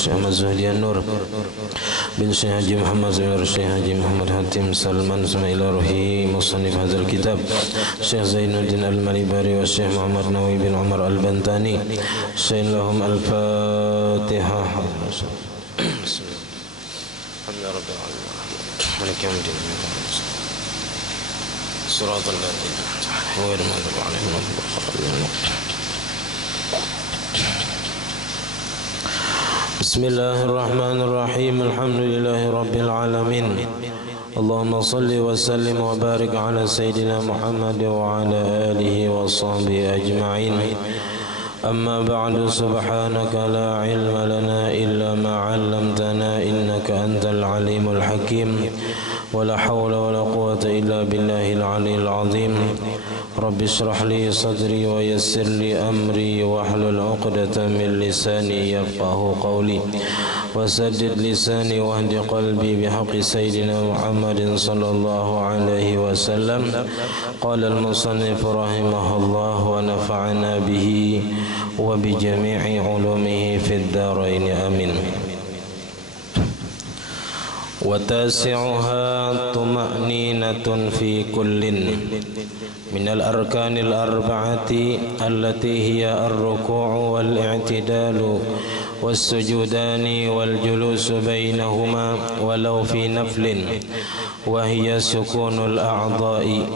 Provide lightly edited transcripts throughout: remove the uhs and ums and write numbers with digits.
Syekh Ahmad Zuhdi An-Nur bin Syekh Haji Muhammad bin Syekh Haji Muhammad Hatim Salman ila ruhi musannif hadzal kitab Syekh Zainuddin Al-Malibari wa Syekh Muhammad Nawawi bin Umar Al-Bantani. Syekh lahum al-Fatihah. Alhamdulillah rabbil alamin. Maliki yaumiddin. Shiratal ladzina an'amta 'alaihim. Bismillahirrahmanirrahim. Alhamdulillahi rabbil alamin. Allahumma salli wa sallim wa barik ala sayyidina Muhammad wa ala alihi wa sahbihi ajma'in. Amma ba'du, subhanaka la ilma lana illa ma 'allamtana innaka antal alimul hakim. Wa la hawla wa la quwwata illa billahil aliyyil azim. Rabbi shrah li sadri wa yassir li amri wa hlul 'uqdatam min lisani yafqahu qawli wa saddid lisani wa hdi qalbi bihaqqi sayyidina Muhammadin sallallahu alaihi wasallam. Qala al-musannif rahimahullah wa nafa'ana bihi wa bi jami'i ulumihi fid dharain amin. Wa tasi'uha tuma'ninatun fi kullin minal arkanil arba'ati allati hiya ar-ruku'u wal i'tidalu was-sujudani wal julusu bainahuma walau fi naflin wa hiya sukunul a'dha'i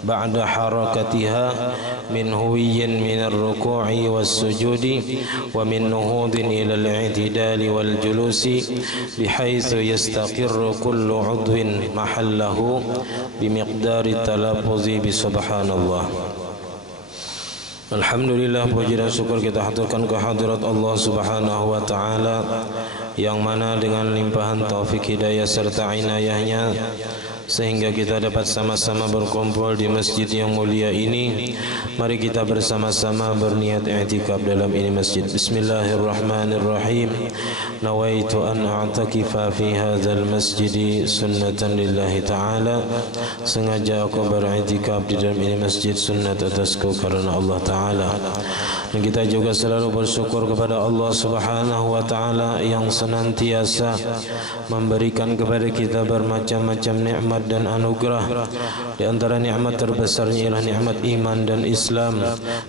ba'da harakatiha min huwiyyin min ar-ruku'i was-sujudi wa min nuhudin ila al-i'tidali wal julusi bihaythu yastaqirru kullu 'udwin mahallahu bimiqdari talaffuzi bi subhanallah. Alhamdulillah, puji dan syukur kita haturkan kehadirat Allah Subhanahu wa taala yang mana dengan limpahan taufik hidayah serta inayahnya sehingga kita dapat sama-sama berkumpul di masjid yang mulia ini. Mari kita bersama-sama berniat i'tikaf dalam ini masjid. Bismillahirrahmanirrahim. Nawaitu an a'takifa fi hadzal masjid sunnatan lillahi ta'ala. Sengaja aku beriktikaf di dalam ini masjid sunnat atasku karena Allah Ta'ala. Dan kita juga selalu bersyukur kepada Allah Subhanahu wa taala yang senantiasa memberikan kepada kita bermacam-macam nikmat dan anugerah. Di antara nikmat terbesarnya ialah nikmat iman dan Islam,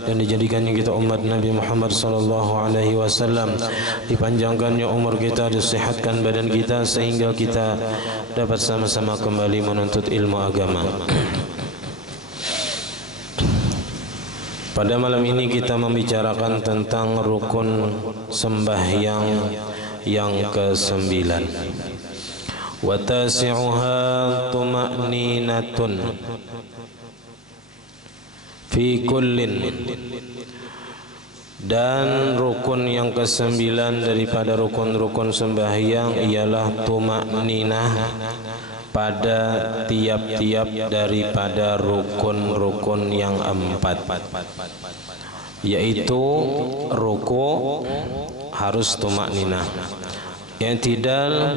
dan dijadikannya kita umat Nabi Muhammad sallallahu alaihi wasallam, dipanjangkannya umur kita, disehatkan badan kita sehingga kita dapat sama-sama kembali menuntut ilmu agama. Pada malam ini kita membicarakan tentang rukun sembahyang yang ke-9. Wa tasi'uha tuma'ninatun fi kullin, dan rukun yang ke-9 daripada rukun-rukun sembahyang ialah tuma'ninah pada tiap-tiap daripada rukun-rukun yang 4, yaitu ruku harus tumakninah, i'tidal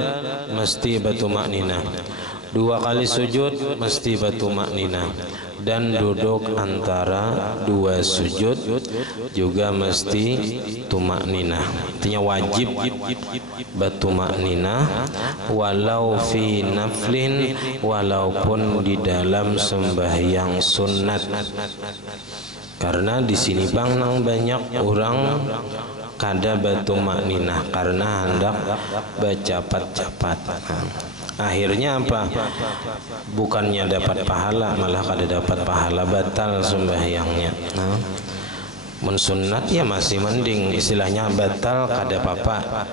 mesti batumakninah, 2 kali sujud mesti batumakninah, dan duduk antara 2 sujud juga mesti tumakninah. Artinya wajib batumakninah walau fi naflin, walaupun di dalam sembahyang sunat. Karena di sini banyak orang kada batumakninah karena hendak bercepat-cepat. Akhirnya apa? Bukannya dapat pahala, malah kada dapat pahala, batal sembahyangnya. Mensunat ya masih mending, istilahnya batal kada apa-apa,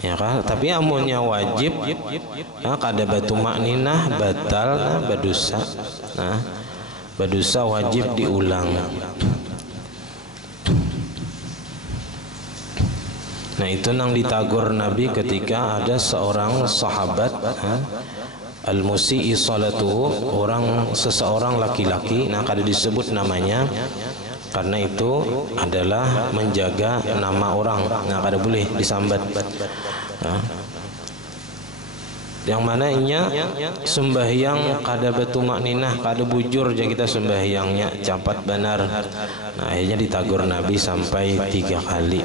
ya kan? Tapi amunnya wajib, kada batumakninah batal, berdosa. Berdosa wajib diulang. Nah itu nang ditagur Nabi ketika ada seorang sahabat al-musi'i salatuhu, seseorang laki-laki, nah kada disebut namanya karena itu adalah menjaga nama orang, nah kada boleh disambat. Yang mana inya sembahyang kada batumakninah, kada bujur aja kita sembahyangnya capat benar. Nah akhirnya ditagur Nabi sampai 3 kali.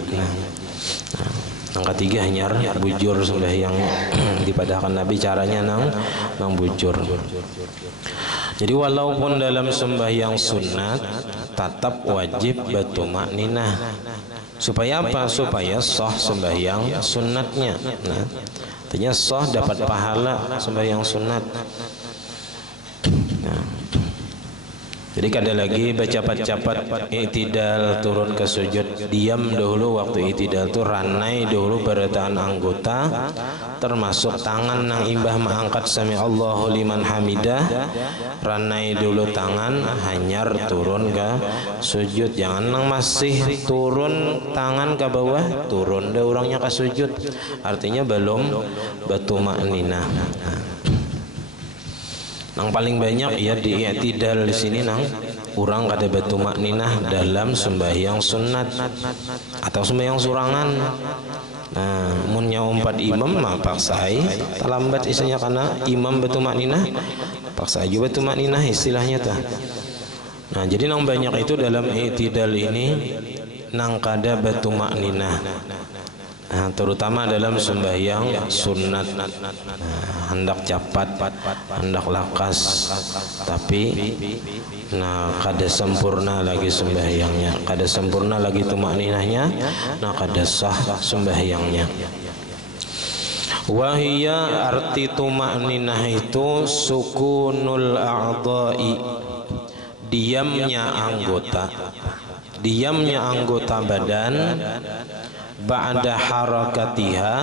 Yang ketiga hanyar bujur sembahyang dipadahkan Nabi caranya nang bujur. Jadi walaupun dalam sembahyang sunat tetap wajib bertumakninah. Supaya apa? Supaya sah sembahyang sunatnya. Nah, artinya sah dapat pahala sembahyang sunat. Nah, jadi kada lagi bercepat-cepat i'tidal turun ke sujud, diam dahulu waktu i'tidal tu, ranai dahulu bertahan anggota termasuk tangan nang imbah mengangkat sami Allahu liman hamidah, ranai dulu tangan hanyar turun ke sujud. Jangan nang masih turun tangan ke bawah, turun dah orangnya ke sujud, artinya belum batumakninah. Nang paling banyak ya di i'tidal di sini nang kurang kada batumakninah dalam sembahyang sunat atau sembahyang surangan. Nah, munnya umpat imam mah paksai terlambat isinya karena imam batumakninah, paksa juga batumakninah istilahnya tah. Nah, jadi nang banyak itu dalam i'tidal ini nang kada batumakninah. Nah, terutama dalam sembahyang sunat. Nah, hendak cepat, hendak lakas, tapi nah kada sempurna lagi sembahyangnya, kada sempurna lagi tumakninahnya, nah kada sah sembahyangnya. Wahia arti tumakninah itu sukunul a'dha'i, diamnya anggota badan ba'da harakatiha,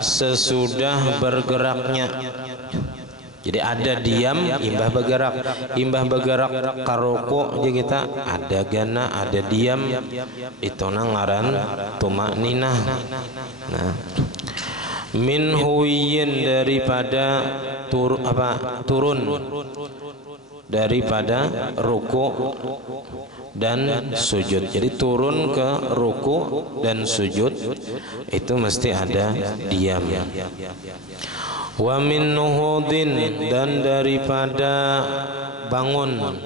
sesudah bergeraknya. Jadi ada diam, imbah bergerak karuku aja kita ada gana, ada diam, itu nang ngaran tumakninah. Nah, min huwiyin daripada turun daripada ruku dan sujud. Jadi turun ke ruku dan sujud itu mesti ada diam. Wa min nuhudin, dan daripada bangun,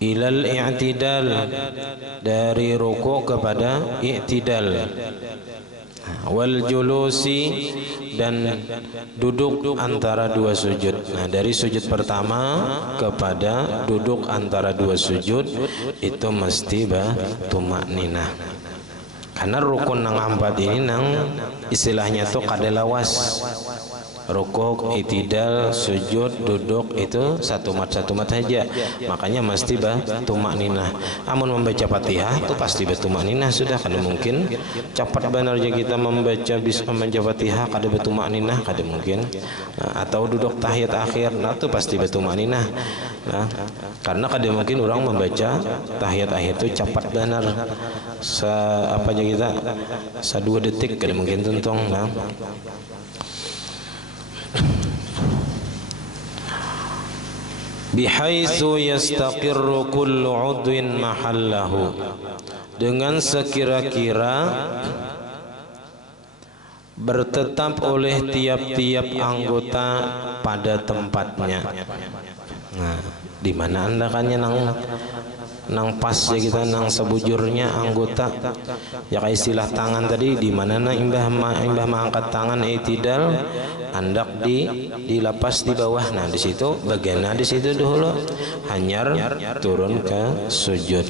ilal i'tidal, dari ruku kepada i'tidal, wal julusi, dan duduk antara dua sujud. Nah, dari sujud pertama kepada duduk antara dua sujud itu mesti tumakninah. Karena rukun nang ampat ini nang istilahnya tuh kada lawas. Rukuk, i'tidal, sujud, duduk itu satu mat saja. Makanya mesti tumakninah. Amun membaca Fatihah itu pasti tumakninah sudah. Kada mungkin cepat benar aja kita membaca Fatihah kada tumakninah, kada mungkin. Nah, atau duduk tahiyat akhir, nah itu pasti tumakninah. Nah, karena kada mungkin orang membaca tahiyat akhir itu cepat benar. Apa aja kita 2 detik kada mungkin tuntong. Nah, bihaitsu yastaqirru kullu 'udwin mahallahu, dengan sekira-kira bertetap oleh tiap-tiap anggota pada tempatnya. Nah, di mana andakannya nang pas ya kita nang sebujurnya anggota ya, kayak istilah tangan tadi, di mana imbah mengangkat tangan i'tidal andak dilapas di bawah. Nah, di situ bagian di situ dulu hanyar turun ke sujud.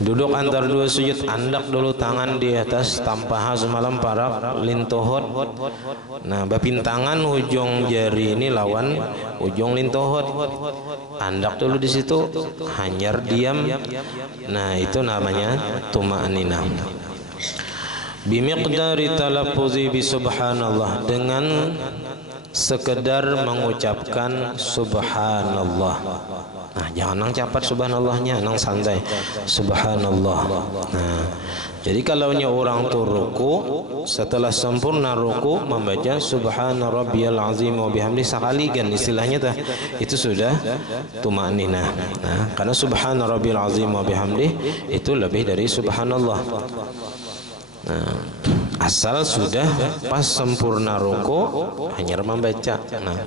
Duduk antar dua sujud andak dulu tangan di atas tanpa semalam parak lintohot. Nah, bapintangan ujung jari ini lawan ujung lintohot. Andak dulu di situ hanyar diam. Nah, itu namanya tumakninah. Bimiqdari talaffuzi bi subhanallah, dengan sekedar mengucapkan subhanallah. Nah, jangan nang cepat subhanallahnya, nang santai subhanallah. Nah, jadi kalau orang tu ruku, setelah sempurna ruku membaca subhana rabbiyal azim wa bihamdi sekali kan istilahnya tah, itu sudah tumakninah. Nah, karena subhana rabbiyal azim wa bihamdi itu lebih dari subhanallah. Nah, asal sudah pas sempurna ruku hanya membaca. Nah,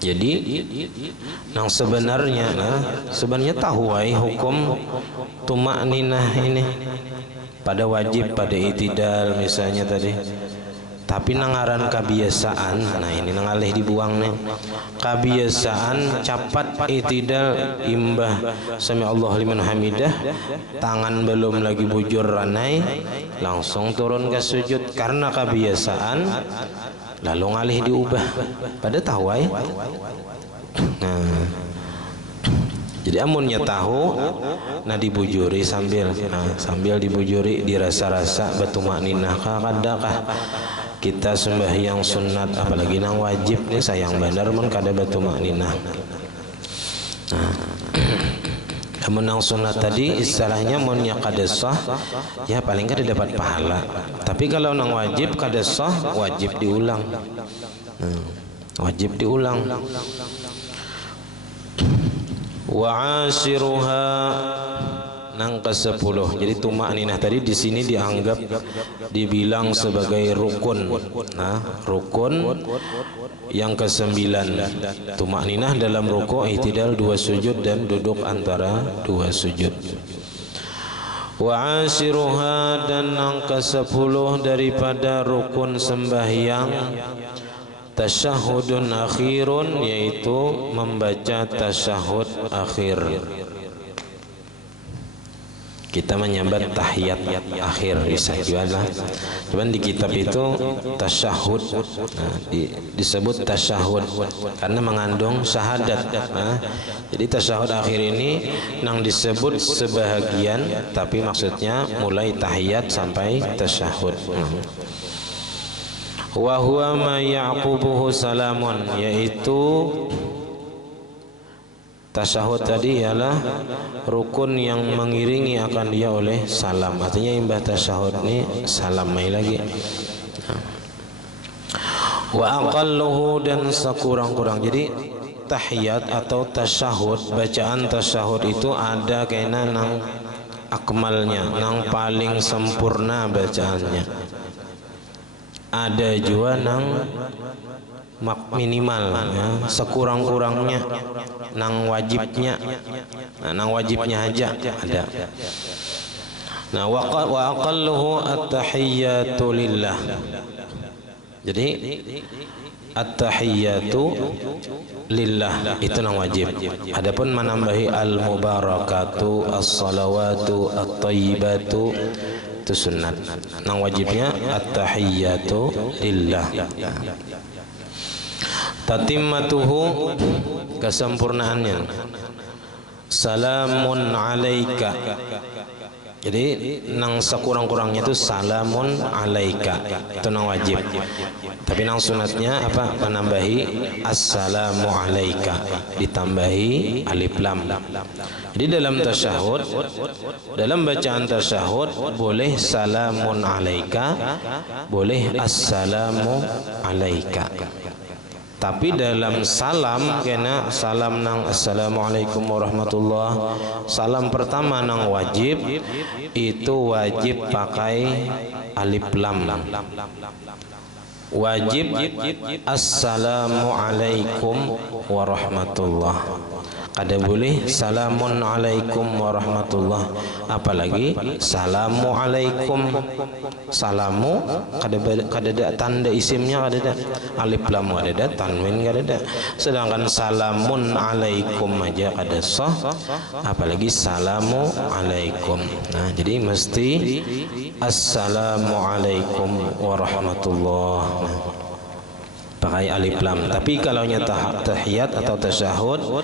jadi nang sebenarnya sebenarnya tahu hukum tumakninah ini. pada wajib pada itidal misalnya tadi. Tapi nangaran kebiasaan, nah ini nangalih dibuang nih. Kebiasaan capat itidal imbah sami Allah liman hamidah, tangan belum lagi bujur ranai, langsung turun ke sujud karena kebiasaan, lalu ngalih diubah pada tawai. Nah, jadi amunnya tahu, nah dibujuri sambil dibujuri dirasa-rasa batumak ninah kadakah kita sembahyang sunat apalagi nang wajib nih sayang benar mun kada batumak ninah. Nah, amun nang sunat tadi istilahnya mun nya kada sah ya paling kada dapat pahala. Tapi kalau nang wajib kada sah wajib diulang. Wajib diulang. Wa ashiruha nang ke-10. Jadi tumak ninah tadi di sini dianggap dibilang sebagai rukun. Nah, rukun yang ke-9. Tumak ninah dalam rukuk, i'tidal 2 sujud dan duduk antara 2 sujud. Wa ashiruha dan nang ke-10 daripada rukun sembahyang tasyahudun akhirun, yaitu membaca tasyahud akhir. Kita menyambat tahiyat akhir bisa juga. Cuman di kitab itu tasyahud, nah, disebut tasyahud karena mengandung syahadat. Nah, jadi tasyahud akhir ini nang disebut sebahagian, tapi maksudnya mulai tahiyat sampai tasyahud. Wa huwa ma ya'qubuhu salamun, yaitu tasyahud tadi ialah rukun yang mengiringi akan dia oleh salam. Artinya imbah tasyahud ini salam mai lagi. Wa aqalluhu dan sekurang-kurang. Jadi tahiyat atau tasyahud, bacaan tasyahud itu ada kena nang akmalnya, nang paling sempurna bacaannya. Ada juga nang minimal ya, sekurang-kurangnya nang wajibnya. Nah, nang wajibnya aja ada. Nah, wa aqalluhu at-tahiyyatu lillah. Jadi at-tahiyyatu lillah itu nang wajib. Adapun menambahi al-mubarakatu, as-salawatu, at-thayyibatu itu sunat. Nang wajibnya at-tahiyyatu lillah. Tatimmatuhu kesempurnaannya salamun alaika. Jadi nang sekurang-kurangnya itu salamun alaika itu nang wajib. Tapi nang sunatnya apa? Menambahi assalamu alaika, ditambahi alif lam. Jadi dalam tasyahud, dalam bacaan tasyahud boleh salamun alaika, boleh assalamu alaika. Tapi dalam salam kena salam nang assalamualaikum warahmatullah, salam pertama nang wajib itu wajib pakai alif lam. Wajib assalamualaikum warahmatullah. Kada boleh salamun alaikum warahmatullah, apalagi salamu alaikum. Salamu kada ada tanda isimnya, kada ada alif lam, kada ada tanwin, kada ada. Sedangkan salamun alaikum aja kada sah, apalagi salamu alaikum. Nah, jadi mesti assalamu alaikum warahmatullah, pakai alif lam. Tapi kalau nyata tahiyat atau tasyahud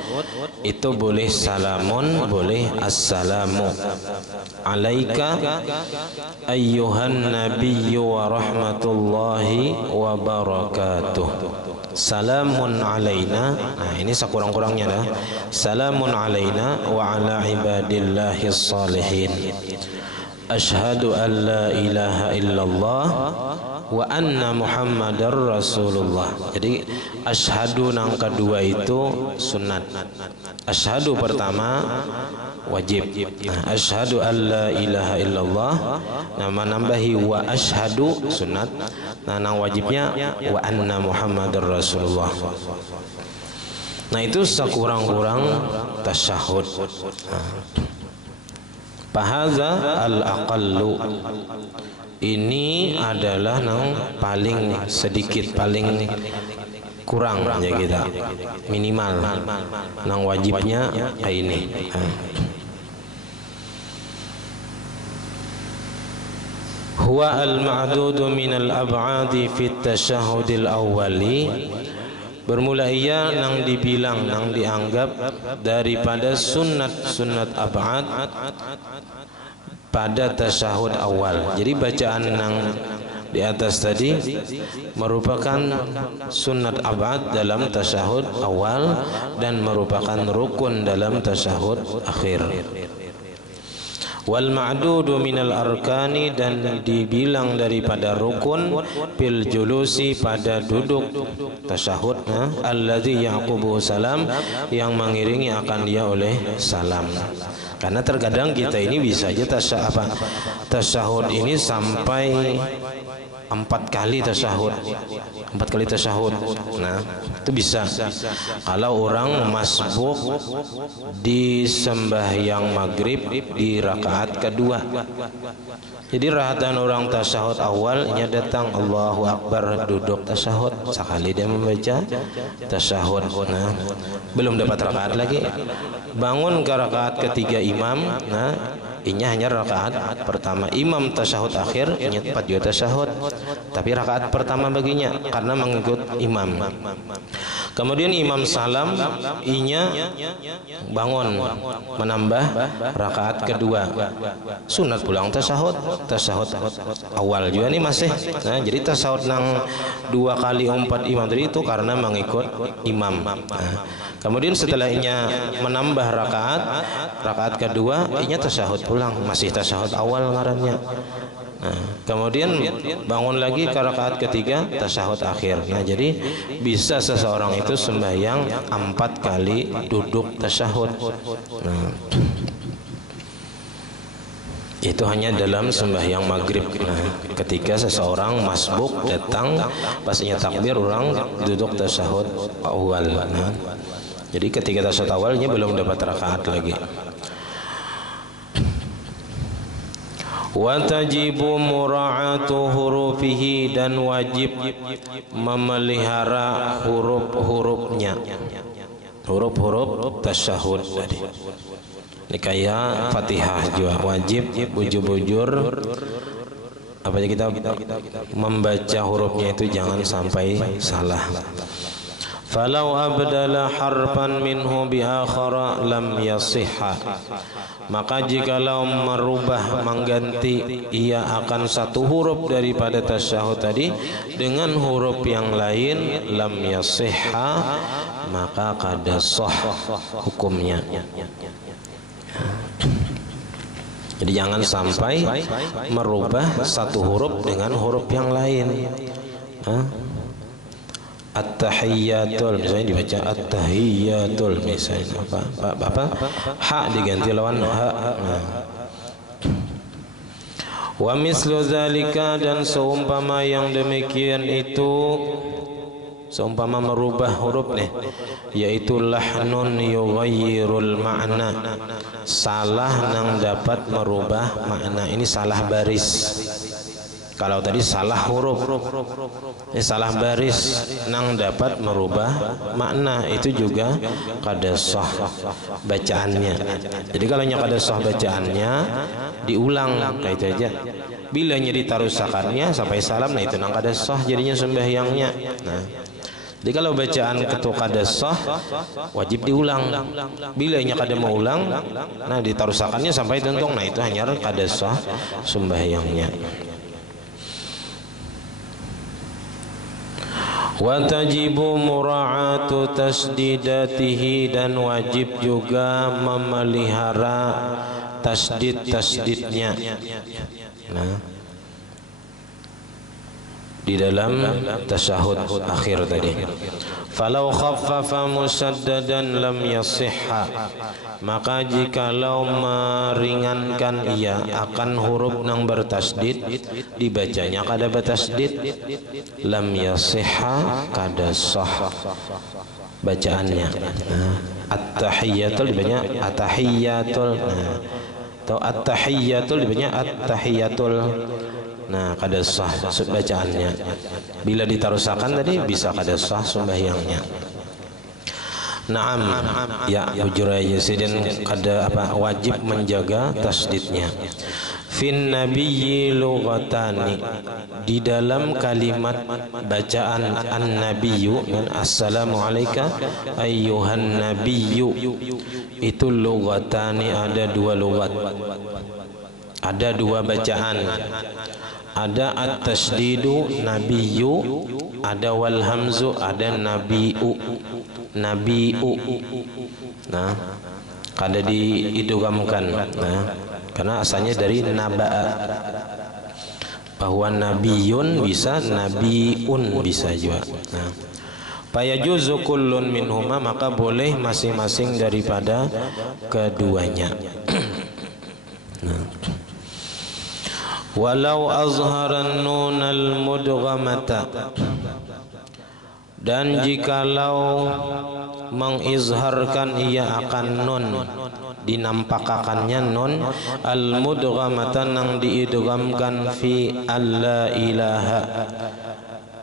itu boleh salamun, boleh assalamu alaika ayyuhan nabiyyu wa rahmatullahi wa barakatuh. Salamun alaina, nah ini sekurang-kurangnya dah. Salamun alaina wa ala ibadillahis salihin. Asyhadu an la ilaha illallah wa anna muhammadar rasulullah. Jadi asyhadu nang kedua itu sunat. Asyhadu pertama wajib. Nah, asyhadu an la ilaha illallah, nama nambahi wa asyhadu sunat. Nah, nang wajibnya wa anna muhammadar rasulullah. Nah, itu sekurang-kurang tasyahud. Fahaza al-aqallu, ini adalah yang paling sedikit, paling kurang ya kita, minimal nang wajibnya ini. Huwa al-ma'dudu min al-ab'adi fi at-tashahhudil awwali, bermula ia nang dibilang, nang dianggap daripada sunat ab'ad pada tasyahud awal. Jadi bacaan nang di atas tadi merupakan sunat ab'ad dalam tasyahud awal dan merupakan rukun dalam tasyahud akhir. Wal ma'dudu minal arkani, dan dibilang daripada rukun bil julusi pada duduk tasyahud, alladzi yaqubu salam, yang mengiringi akan dia oleh salam. Karena terkadang kita ini bisa aja tasyahud ini sampai 4 kali tasyahud. Nah, itu bisa. Kalau orang masbuk di sembahyang maghrib di rakaat kedua, jadi rakaatan orang tasyahud awalnya datang Allahu Akbar, duduk tasyahud, sekali dia membaca tasyahud, nah belum dapat rakaat lagi, bangun ke rakaat ketiga imam, nah ini hanya rakaat pertama. Imam tasyahud akhir, ini 4 juga tasyahud, tapi rakaat pertama baginya karena mengikut imam. Kemudian imam salam, inya bangun menambah rakaat kedua. Sunat pulang tasyahud awal juga nih masih. Nah, jadi tasyahud nang 2 kali 4 imam tadi itu karena mengikut imam. Nah, kemudian setelahnya menambah rakaat kedua, inya tasyahud pulang, masih tasyahud awal ngarannya. Nah, kemudian bangun lagi ke rakaat ketiga, tasyahud akhir. Nah, jadi bisa seseorang itu sembahyang 4 kali duduk tasyahud. Nah, itu hanya dalam sembahyang maghrib. Nah, ketika seseorang masbuk datang, pasnya takbir orang duduk tasyahud awal. Nah, jadi ketika tasyahud awalnya belum dapat rakaat lagi. Wa tajibu mura'atu hurufihi, dan wajib memelihara huruf-hurufnya, huruf-huruf tasyahud tadi. Ini kayak Fatihah juga wajib bujur-bujur, apa aja kita membaca hurufnya itu jangan sampai salah. Falau abdala harfan minhu bi akhara lam yasihha, maka jikalau merubah, mengganti ia akan satu huruf daripada tasyahud tadi dengan huruf yang lain, lam yasihha, maka kada sah hukumnya. Jadi jangan sampai merubah satu huruf dengan huruf yang lain. At-tahiyyatul misalnya dibaca at-tahiyyatul, misalnya apa ha diganti lawan ha. Wa mislu zalika, dan seumpama yang demikian itu, seumpama merubah huruf nih, yaitu lahnun yughayyirul ma'na, salah nang dapat merubah makna. Ini salah baris. Kalau tadi salah huruf, ini salah baris nang dapat merubah makna, itu juga kada sah bacaannya. Jadi kalau kada sah bacaannya, diulang kayak itu aja. Bilanya ditarusakannya sampai salam, nah itu nang kada sah jadinya sembahyangnya. Nah, jadi kalau bacaan ketua kada sah, wajib diulang. Bilanya kada mau ulang, nah ditarusakannya sampai tuntung, nah itu hanya kada sah sembahyangnya. Wa tajibu mura'atu tasdidatihi, dan wajib juga memelihara tasdidnya. Nah, di dalam tasyahud akhir tadi. Falau khaffafa musaddadan lam yasihha, maka jikalau meringankan ia akan huruf nang bertasdid, dibacanya kada bertasdid, lam yasihha, kada sah bacaannya. At-tahiyyatul dibaca at-tahiyyatul. atau at-tahiyyatul dibaca at-tahiyyatul. Nah, kada sah bacaannya. Bila ditarusakan tadi bisa kada sah sembahyangnya. Naam, ya bujur aja sidin kada apa wajib menjaga tasdidnya. Fin nabiyyi lughatani, di dalam kalimat bacaan an-nabiyyu dan assalamu alayka ayyuhan nabiyyu itu lughatani, ada dua lughat, ada dua bacaan. Ada at-tasdidu nabiyyu, ada wal hamzu, ada nabiu. Nabiu. Nah, kada diidghamkan. Nah, karena asalnya dari naba'a. Bahwa nabiyun bisa, nabiun bisa juga. Nah, fayajuzu kullun minhuma, maka boleh masing-masing daripada keduanya. Nah, walau azharan nunal mudghamata, dan jikalau mengizharkan ia akan nun, dinampakakannya nun, al mudghamata nang diidghamkan fi alla ilaha.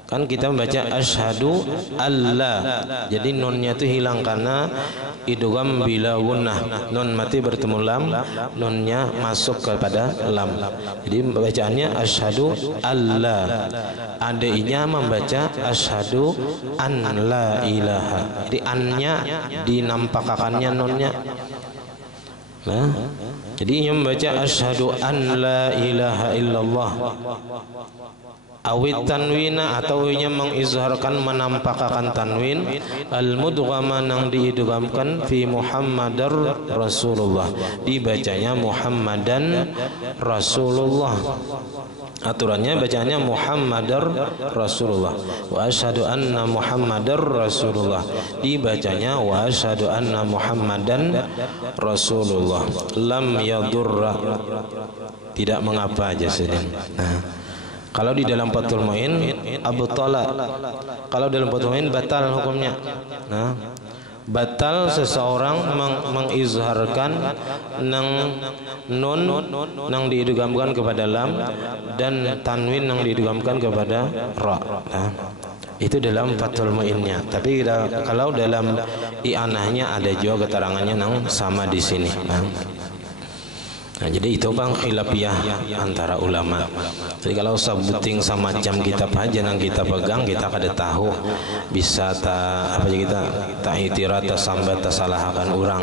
Kan kita membaca asyhadu alla, jadi nunnya itu hilang karena idgham bila gunnah, nun mati bertemu lam, nunnya masuk kepada lam. Jadi bacaannya asyhadu alla, adanya membaca asyhadu an la ilaha. Jadi annya dinampakakannya nunnya. Nah, jadi yang membaca asyhadu an la ilaha illallah. Awit tanwina, atau nya mengizharkan menampakkan tanwin, al mudghama nang diidghamkan fi Muhammadar Rasulullah, dibacanya Muhammadan Rasulullah. Aturannya bacanya Muhammadar Rasulullah. Wa asyhadu anna Muhammadar Rasulullah, dibacanya wa asyhadu anna Muhammadan Rasulullah. Lam yadurra, tidak mengapa aja sedang. Nah, kalau di dalam Fathul Muin abtala, kalau dalam Fathul Muin batal hukumnya. Nah, batal seseorang mengizharkan nang nun nang diidghamkan kepada lam dan tanwin nang diidghamkan kepada ra. Nah, itu dalam Fathul Muinnya. Tapi kalau dalam i'anahnya ada juga keterangannya nang sama di sini. Nah, jadi itu bang khilafiyah antara ulama. Jadi kalau sebuting sama jam kitab aja nang kita pegang, kita kada tahu bisa apa aja kita tak itirat, tak sambat, tak salahkan orang.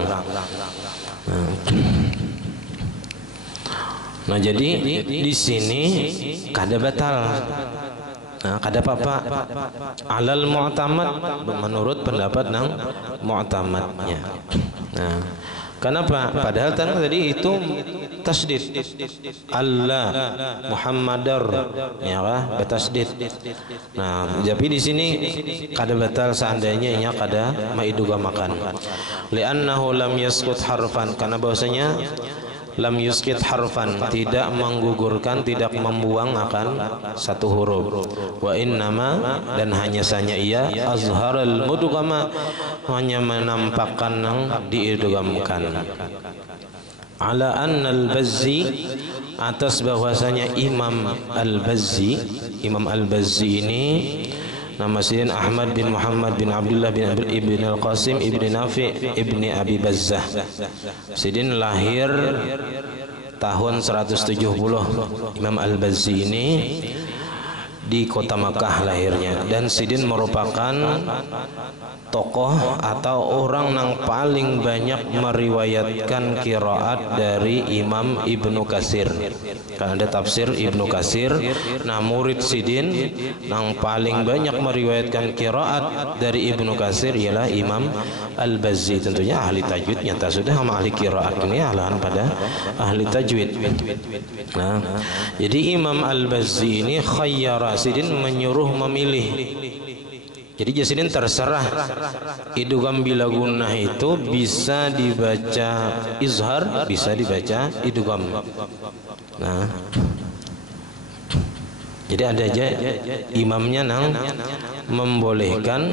Nah, jadi di sini kada batal. Nah, kada apa-apa. Alal mu'tamad, menurut pendapat nang mu'tamadnya. Nah, kenapa? Padahal tadi itu tasdid Allah Muhammadar, ya kah? Bertasdid. Nah, tapi di sini kada batal seandainya nya kada maidghamakan. Li'annahu lam yaskut harfan, karena bahwasanya lam yuskit harfan, tidak menggugurkan, tidak membuang akan satu huruf. Wa innama, dan hanya saja ia azharal mudghama, hanya menampakkan yang diidghamkan. Ala anna al-Bazzi, atas bahwasanya Imam al-Bazzi, Imam al-Bazzi ini nama Sidin Ahmad bin Muhammad bin Abdullah bin Ibn al-Qasim Ibn Nafi Ibn Abi Bazzah. Sidin lahir tahun 170. Imam al-Bazzi ini di kota Makkah lahirnya, dan Sidin merupakan tokoh atau orang yang paling banyak meriwayatkan qiraat dari Imam Ibnu Katsir. Karena ada tafsir Ibnu Katsir, nah murid Sidin yang paling banyak meriwayatkan qiraat dari Ibnu Katsir ialah Imam Al-Bazzi. Tentunya ahli tajwid, nyata sudah sama ahli qiraat ini alahan pada ahli tajwid. Nah, jadi Imam Al-Bazzi ini khayyara, Sidin menyuruh memilih. Jadi Jasidin terserah idgham bila gunnah itu bisa dibaca izhar, bisa dibaca idgham. Nah, Jadi ada aja imamnya nang membolehkan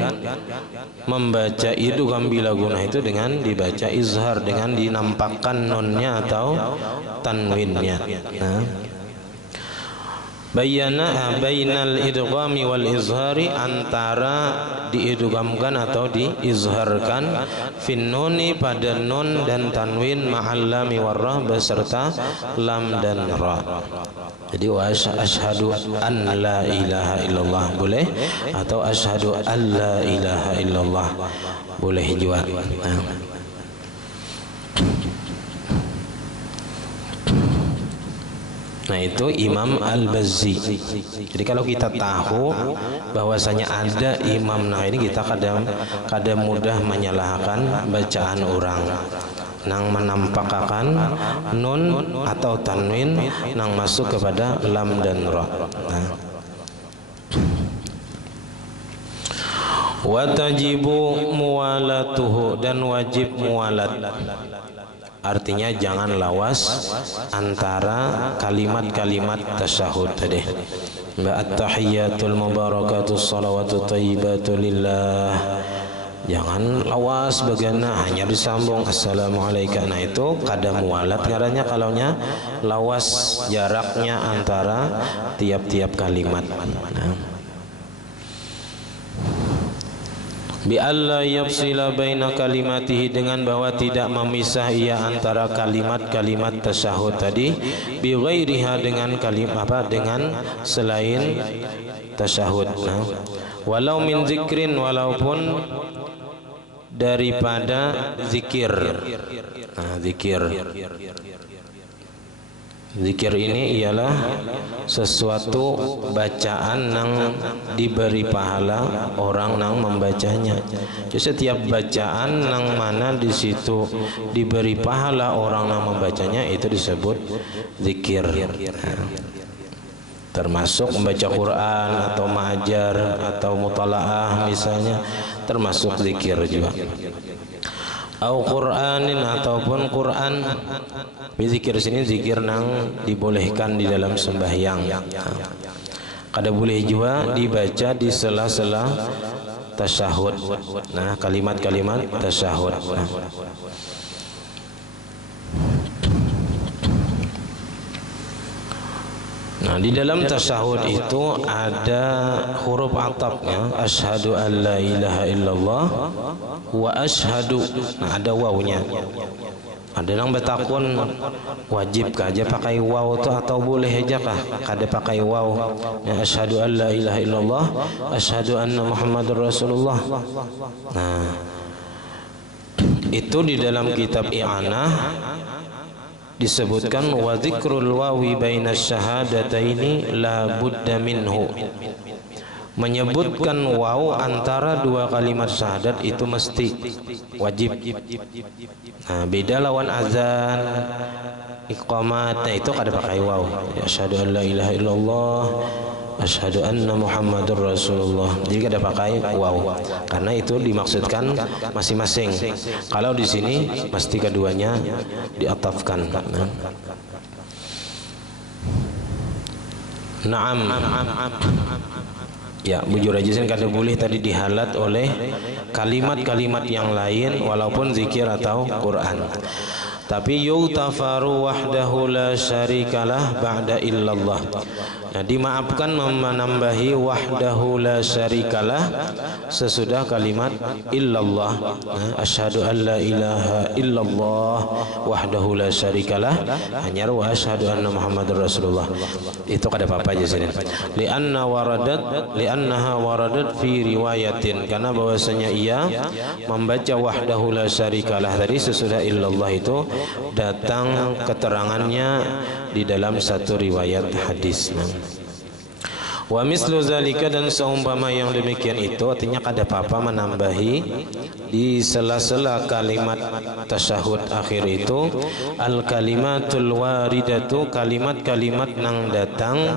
membaca idgham bila gunah itu dengan dibaca izhar, dengan dinampakkan nunnya atau tanwinnya. Bayana bainal idghami wal izhari, antara diidghamkan atau diizharkan, fin nuni pada nun dan tanwin, ma'al lam warra beserta lam dan ra. Jadi wa asyhadu an la ilaha illallah boleh, atau asyhadu an la ilaha illallah boleh juga. Nah itu Imam Al-Bazzi. Jadi kalau kita tahu bahwasanya ada imam, nah ini kita kadang mudah menyalahkan bacaan orang nang menampakkan nun atau tanwin nang masuk kepada lam dan ra. Wa tajibu muwalatuhu, dan wajib muwalat. Artinya jangan lawas antara kalimat-kalimat tasyahud tadi. At-tahiyyatul mubarakatus salawatu thayyibatu lillah. Jangan lawas bagaimana hanya disambung assalamualaikum. Nah itu kada muwalat caranya kalaunya lawas jaraknya antara tiap-tiap kalimat. Bi alla yafsila baina kalimatihi, dengan bahwa tidak memisah ia antara kalimat-kalimat tasyahud tadi, bi ghairiha, dengan kalimat dengan selain tasyahud. Walau min zikrin, walaupun daripada zikir. Zikir ini ialah sesuatu bacaan yang diberi pahala orang yang membacanya. Jadi setiap bacaan yang mana di situ diberi pahala orang yang membacanya itu disebut zikir. Termasuk membaca Quran atau mengajar atau mutalaah misalnya, termasuk zikir juga. Au Qur'anin, ataupun Quran. Zikir sini zikir nang dibolehkan di dalam sembahyang. Kada boleh juga dibaca di sela-sela tasyahud. Nah, kalimat-kalimat tasyahud. Nah, di dalam tasyahud itu ada huruf atafnya, asyhadu an la ilaha illallah wa asyhadu. Nah, ada wawunya. Ada yang bertakun wajib kah aja pakai waw tu atau boleh aja kah kada pakai waw? Ya, asyhadu an la ilaha illallah, asyhadu anna Muhammadur Rasulullah. Nah, itu di dalam kitab I'anah disebutkan wa dzikrul wawi baina syahadataini la budda minhu. Menyebutkan waw antara dua kalimat syahadat itu mesti wajib. Nah, beda lawan azan, iqamat, nah itu kada pakai waw. Asyhadu an la ilaha illallah, asyhadu anna Muhammadur Rasulullah. Jadi kada pakai waw. Karena itu dimaksudkan masing-masing. Kalau di sini mesti keduanya diatafkan. Naam. Ya, bujur aja sih kada boleh tadi dihalat oleh kalimat-kalimat yang lain walaupun zikir atau Quran. Tapi yughtafaru wahdahu la syarikalah ba'da illallah. Nah, dimaafkan menambahi wahdahu la syarikalah sesudah kalimat illallah. Asyhadu an la ilaha illallah wahdahu la syarikalah, hanya wa asyhadu anna Muhammadur Rasulullah. Itu kada apa-apa aja sini. Li'annaha waradat fi riwayatin, karena bahwasanya ia membaca wahdahu la syarikalah tadi sesudah illallah itu datang keterangannya di dalam satu riwayat hadis. Wa mislu zalika, dan seumpama yang demikian itu artinya kada apa-apa menambahi di sela-sela kalimat tasyahud akhir itu al kalimatul waridatu, kalimat-kalimat nang datang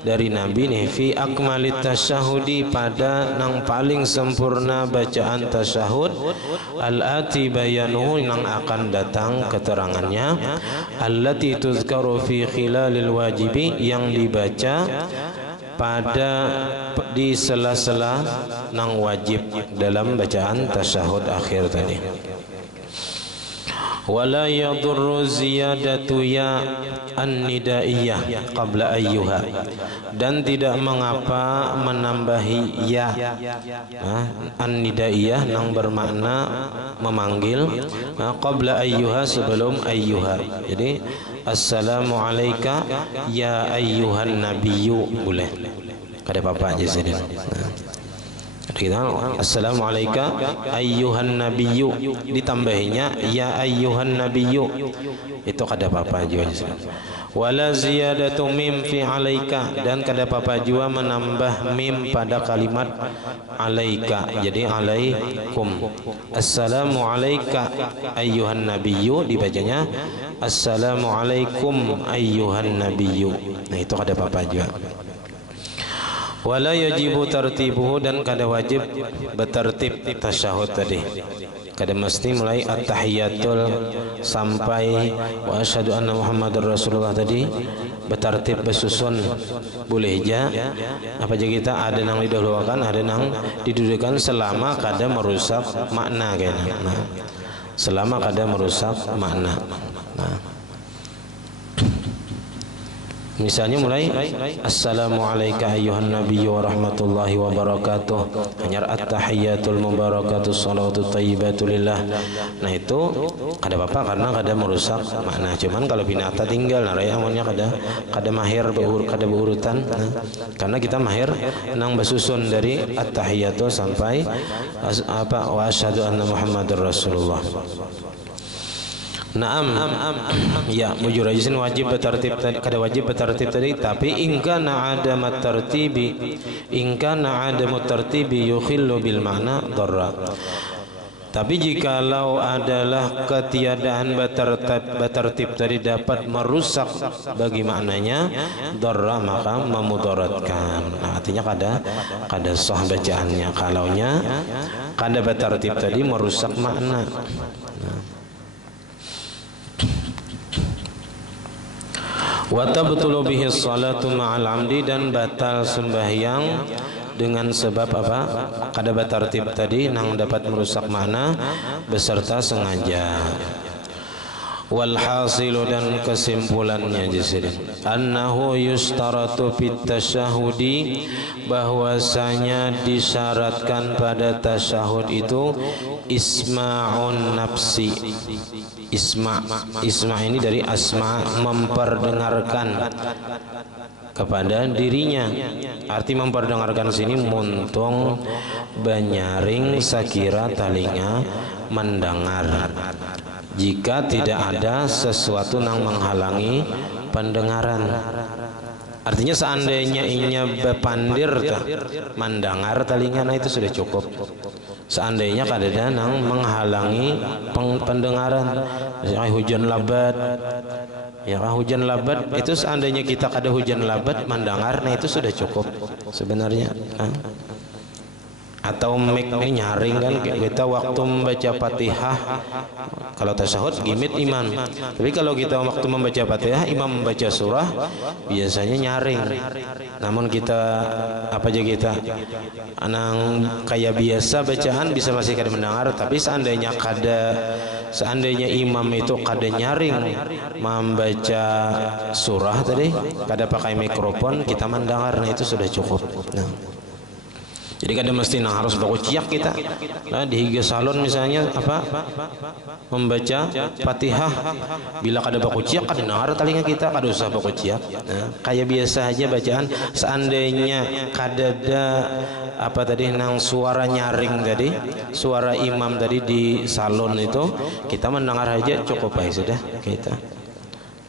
dari Nabi nih fi akmalit tasyahudi, pada nang paling sempurna bacaan tasyahud, al-ati bayanu, nang akan datang keterangannya, allati tuzkaru fi khilalil wajibi, yang dibaca pada di sela-sela nang wajib dalam bacaan tasyahud akhir tadi. Wala yadurru ziyadatu ya an-nidaiyah qabla ayyuha, dan tidak mengapa menambahi ya an-nidaiyah yang bermakna memanggil qabla ayyuha sebelum ayyuha. Jadi assalamu alayka ya ayyuhan nabiyyu boleh kada apa-apa aja sedih. Kita assalamu alayka ayyuhan nabiyyu, ditambahinya ya ayyuhan nabiyyu, itu kada apa-apa juga. Wala ziyadatu mim fi alayka, dan kada apa-apa juga menambah mim pada kalimat alayka, jadi alaikum. Assalamu alayka ayyuhan nabiyyu dibacanya assalamu alaikum ayyuhan nabiyyu. Nah itu kada apa-apa juga. Wala yajibu tartibuhu, dan kada wajib bertertib tasyahud tadi. Kada mesti mulai at-tahiyatul sampai wa asyhadu anna muhammadar rasulullah tadi bertertib bersusun boleh aja. Apa aja kita ada nang didahulukan, ada nang didudukan selama kada merusak makna kayaknya. Nah, selama kada merusak makna. Nah, misalnya mulai assalamu alayka ayyuhan nabiyyu wa rahmatullahi wa barakatuh, hanya at-tahiyatul mubarakatuh salawatu thayyibatu lillah. Nah itu kada apa-apa karena kada merusak makna. Cuman kalau binata tinggal nah raya amonnya kada mahir kada berurutan. Nah, karena kita mahir nang basusun dari at-tahiyatu sampai wa asyhadu anna muhammadar rasulullah. Naam, ya mujur ajisin wajib bertertib tadi, kada wajib bertertib tadi, tapi ingkana ada tertibi, ingkana ada tertibi yukhillu bil makna darra. Tapi jikalau adalah ketiadaan bertertib tadi dapat merusak bagi maknanya darra, maka memudaratkan. Nah, artinya kada sah bacaannya kalaunya kada bertertib tadi merusak makna. Wa tabtulu bihi sholatu ma'al amdi, dan batal sembahyang dengan sebab apa? Kada bertertib tadi nang dapat merusak makna beserta sengaja. Wal hasilu, dan kesimpulannya jadi annahu yustaratu fit tasyahudi, bahwasanya disyaratkan pada tasyahud itu isma'un nafsi. Isma ini dari asma, memperdengarkan kepada dirinya. Arti memperdengarkan sini muntung banyaring sakira talinga mendengar, jika tidak ada sesuatu yang menghalangi pendengaran. Artinya seandainya inya bepandir mendengar talinga, nah itu sudah cukup. Seandainya kada ada nang menghalangi pendengaran, hujan lebat, ya hujan lebat itu seandainya kita kada hujan lebat mendengar, nah itu sudah cukup sebenarnya. Atau nyaring kan kita waktu membaca Fatihah, kalau tasyahud gimit imam, tapi kalau kita waktu membaca Fatihah imam membaca surah biasanya nyaring. Namun kita apa aja kita anang kayak biasa bacaan bisa masih kada mendengar, tapi seandainya imam itu kada nyaring membaca surah tadi, kada pakai mikrofon, kita mendengar, nah itu sudah cukup. Nah, jadi kada mesti harus bakuciak kita. Nah, di higa salon misalnya apa membaca Fatihah, bila kada bakuciak kada dengar telinga kita, kada usah bakuciak. Nah, kayak biasa aja bacaan. Seandainya kada ada apa tadi nang suara nyaring tadi, suara imam tadi di salon itu, kita mendengar aja cukup baik sudah kita.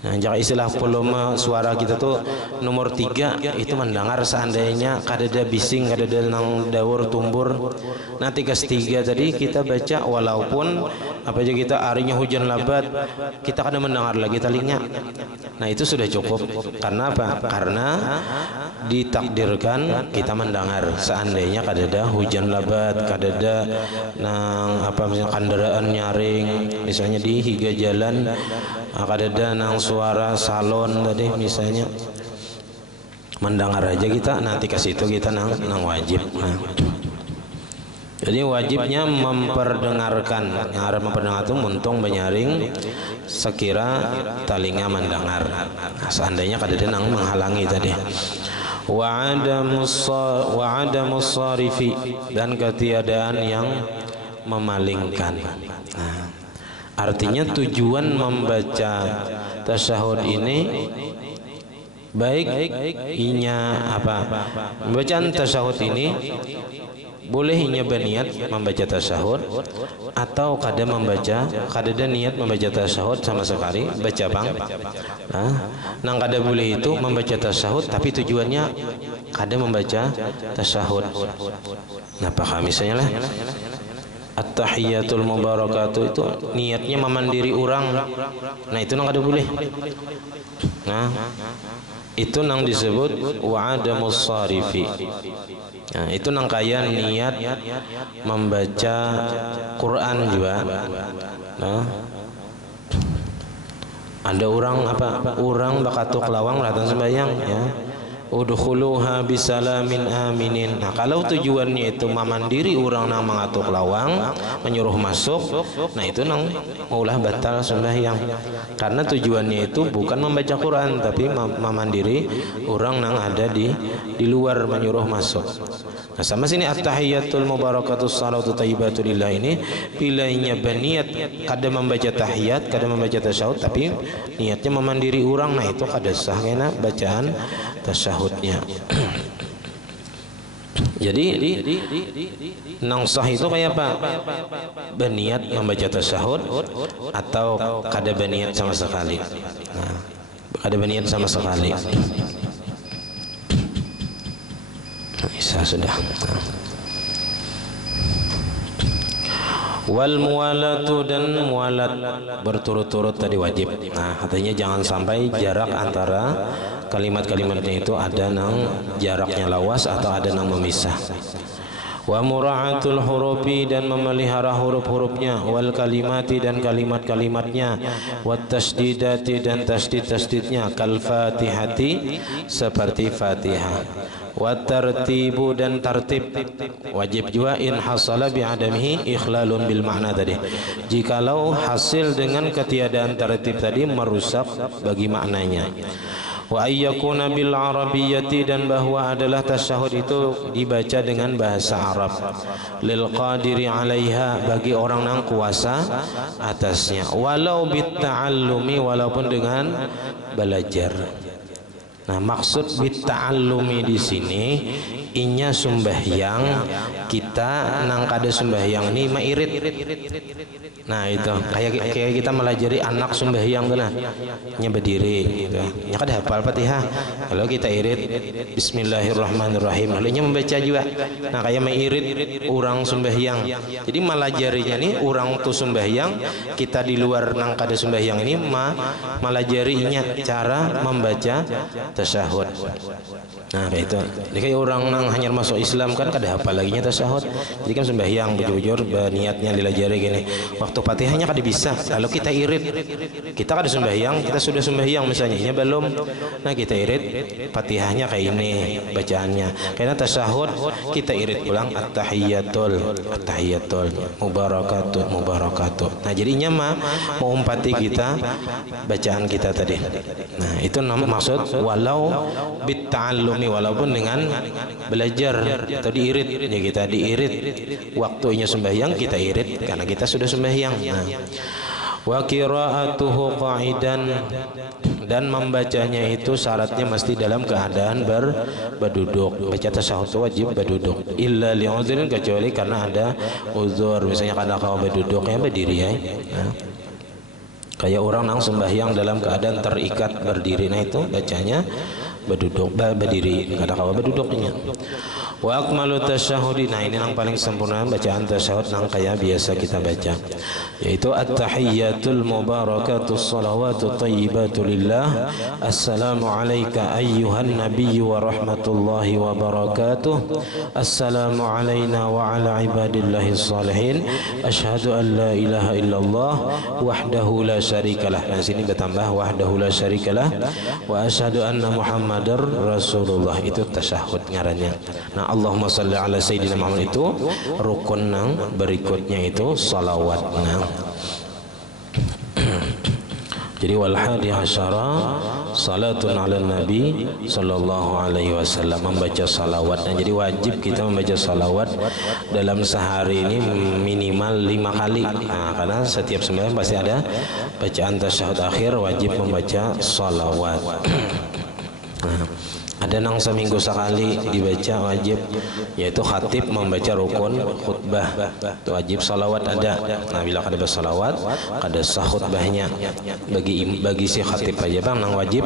Nah, jika istilah volume suara kita tuh nomor 3 itu mendengar seandainya kada ada bising, kada ada nang daur tumbur. Nah 3 tadi kita baca walaupun apa aja kita harinya hujan lebat, kita kada mendengar lagi telinga. Nah itu sudah cukup. Karena apa? Karena ditakdirkan kita mendengar seandainya kada ada hujan lebat, kada ada nang apa misalnya kendaraan nyaring, misalnya di higa jalan kada ada nang suara salon tadi misalnya. mendengar aja kita, nanti ke situ kita nang wajib. Nah. Jadi wajibnya memperdengarkan. Yang harus memperdengar itu muntung menyaring sekira talinga mendengar. Nah, seandainya kada nang menghalangi tadi. Wa adamus sarifi, dan ketiadaan yang memalingkan. Nah, artinya tujuan membaca tasyahud ini baik inya apa? Bacaan tasyahud ini boleh inya berniat membaca tasyahud atau kada ada niat membaca tasyahud sama sekali, baca bang. Nah, nang kada boleh itu membaca tasyahud tapi tujuannya kada membaca tasyahud. Nah, paham misalnya lah. At-tahiyatul mubarakatuh itu niatnya memandiri orang. Nah, itu nang kada boleh. Nah, itu nang disebut wa'adamus sarifi. Nah, itu nang kaya niat membaca Quran juga. Nah, ada orang apa? Orang bakatuk lawang datang sembahyang ya. Udkhuluha bisalamin aminin. Nah, kalau tujuannya itu memandiri orang nang mengatuk lawang, menyuruh masuk, nah itu nang maulah batal sembahyang. Karena tujuannya itu bukan membaca Quran tapi memandiri orang nang ada di luar menyuruh masuk. Nah, sama sini at-tahiyatul mubarakatus salatu thayyibatu lillah ini pilihnya berniat kada membaca tahiyat, kada membaca tasyahud tapi niatnya memandiri orang, nah itu kada sah kena bacaan tasyahudnya. Jadi nang sah itu kayak apa? Berniat membaca tasyahud atau kada berniat sama sekali. Nah, kada berniat sama sekali. Bisa sudah. Wal muwalatu, dan muwalat berturut-turut tadi wajib. Nah, artinya jangan sampai jarak antara kalimat-kalimatnya itu ada nang jaraknya lawas atau ada nang memisah. Wa mura'atul hurufi, dan memelihara huruf-hurufnya, wal kalimati, dan kalimat-kalimatnya, wat tasdidati, dan tasdid-tasdidnya, kal fatihati, seperti Fatihah, wat tartibu, dan tartib wajib juga in hasala bi adamihi ikhlalun bil makna tadi. Jikalau hasil dengan ketiadaan tartib tadi merusak bagi maknanya. Wa ayyakuna bil arabiyyati, dan bahwa adalah tasyahud itu dibaca dengan bahasa Arab, lil qadiri 'alaiha, bagi orang yang kuasa atasnya, walau bit ta'allumi, walaupun dengan belajar. Nah, maksud bit ta'allumi di sini inya sembahyang kita nang kada sembahyang ini mairit. Nah, itu kayak kita melajari anak sembahyang tuh lah, nya berdiri gitu. Nya kada hafal Fatihah, kalau kita irit bismillahirrahmanirrahim, lalu nya membaca juga. Nah, kayak mairit orang sembahyang. Jadi melajarinya nih orang tuh sembahyang, kita di luar nang kada sembahyang ini melajarinya cara membaca tasyahud. Nah, kayak itu. Jadi kayak orang nang hanya masuk Islam kan kada hafal lagi nya tasyahud. Jadi kan sembahyang bujur-bujur niatnya dilajari gini. Waktu Fatihahnya kada bisa. Kalau kita irit, kita kada sembahyang, kita sudah sembahyang misalnya, nya belum. Nah, kita irit Fatihahnya kayak ini bacaannya. Karena tasyahud kita irit pulang at-tahiyatul mubarakatuh. Nah, jadinya mau umpati kita bacaan kita tadi. Nah, itu maksud walau bit ta'allumi, walaupun dengan belajar atau diirit. Ya, kita diirit waktunya sembahyang, kita irit karena kita sudah sembahyang. Nah, wa qira'atuhu qa'idan, dan membacanya itu syaratnya mesti dalam keadaan berduduk. Baca tasyahud wajib berduduk, illa li'udhrin, kecuali karena ada uzur, misalnya kada kau berduduk ya berdiri ya. Nah, kayak orang nang sembahyang dalam keadaan terikat berdiri, nah itu bacanya berdiri, kada kau berduduknya. Wa akmalu tasyahudi, nah ini yang paling sempurna bacaan tasyahud nang kaya biasa kita baca, yaitu at-tahiyyatul mubarakatus salawatu thayyibatu lillah. Assalamu alayka ayyuhan nabiyyu wa rahmatullahi wa barakatuh. Assalamu alayna wa ala ibadillahi salihin. Asyhadu an la ilaha illallah wahdahu la syarikalah. Nah, sini bertambah wahdahu la syarikalah, wa asyhadu anna Muhammad Muhammadar Rasulullah itu tasyahud ngarannya. Nah, Allahumma shalli ala sayyidina Muhammad itu rukun nang berikutnya itu salawat nang. Jadi wal hadi asyara salatun ala nabi sallallahu alaihi wasallam, membaca salawat. Nah, jadi wajib kita membaca salawat dalam sehari ini minimal 5 kali. Nah, karena setiap sembahyang pasti ada bacaan tasyahud akhir, wajib membaca salawat. Nah, ada nang seminggu sekali dibaca wajib, yaitu khatib membaca rukun khutbah itu wajib. Salawat ada. Nah, bila ada salawat ada sah khutbahnya. Bagi si khatib aja bang nang wajib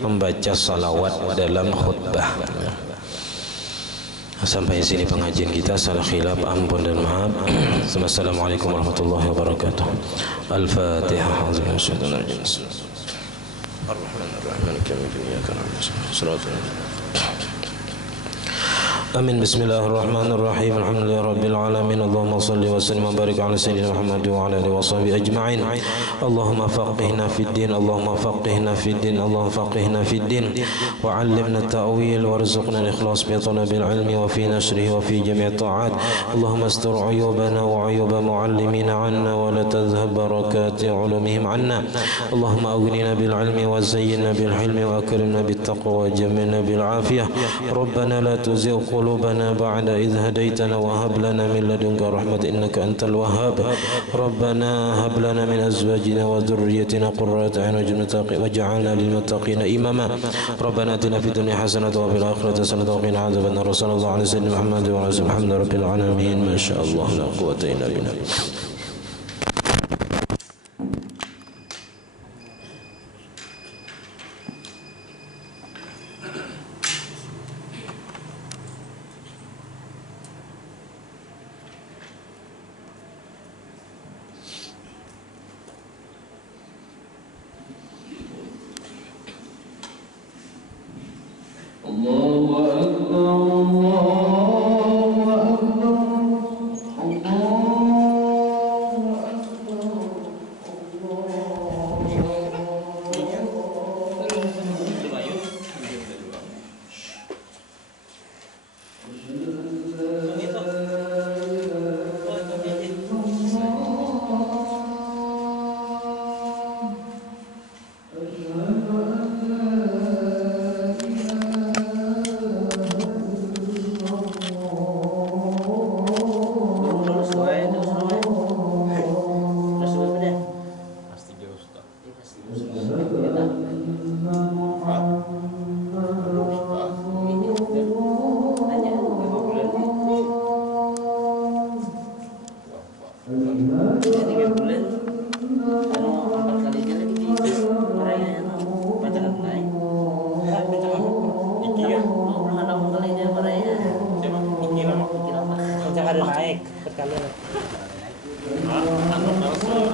membaca salawat dalam khutbah. Sampai sini pengajian kita. Salah khilaf ampun dan maaf. Assalamualaikum warahmatullahi wabarakatuh. Al-Fatihah. Amin. Bismillahirrahmanirrahim. Alhamdulillahirabbil alamin. Allahumma shalli wa sallim wa barik ala sayyidina Muhammad wa ala alihi washabihi ajma'in. Allahumma faqihna fid din. Allahumma faqihna fid din. Allahumma faqihna fid din wa 'allimna at-ta'wil warzuqna al-ikhlas bi talabil ilmi wa fi nashrihi wa fi jami' at-ta'at. Allahumma astur 'uyubana wa 'uyuba mu'allimina 'anna wa la tadhhab barakati 'ulumihim 'anna. Allahumma aghnina bil 'ilmi wa zayyinna bil hilmi wa akrimna bit taqwa wa jammilna bil 'afiyah. Rabbana la tuzigh قلوبنا بعد إذ هديتنا وهب لنا من لدنك رحمة إنك أنت الوهاب. ربنا هب لنا من أزواجنا وذريتنا قرة أعين واجعلنا للمتقين إماما. ربنا آتنا في الدنيا حسنة وفي الآخرة حسنة وقنا عذاب النار. صلى الله على سيدنا محمد وعلى آله الحمد رب العالمين. ما شاء الله لا قوة إلا بالله. Naik perkalian.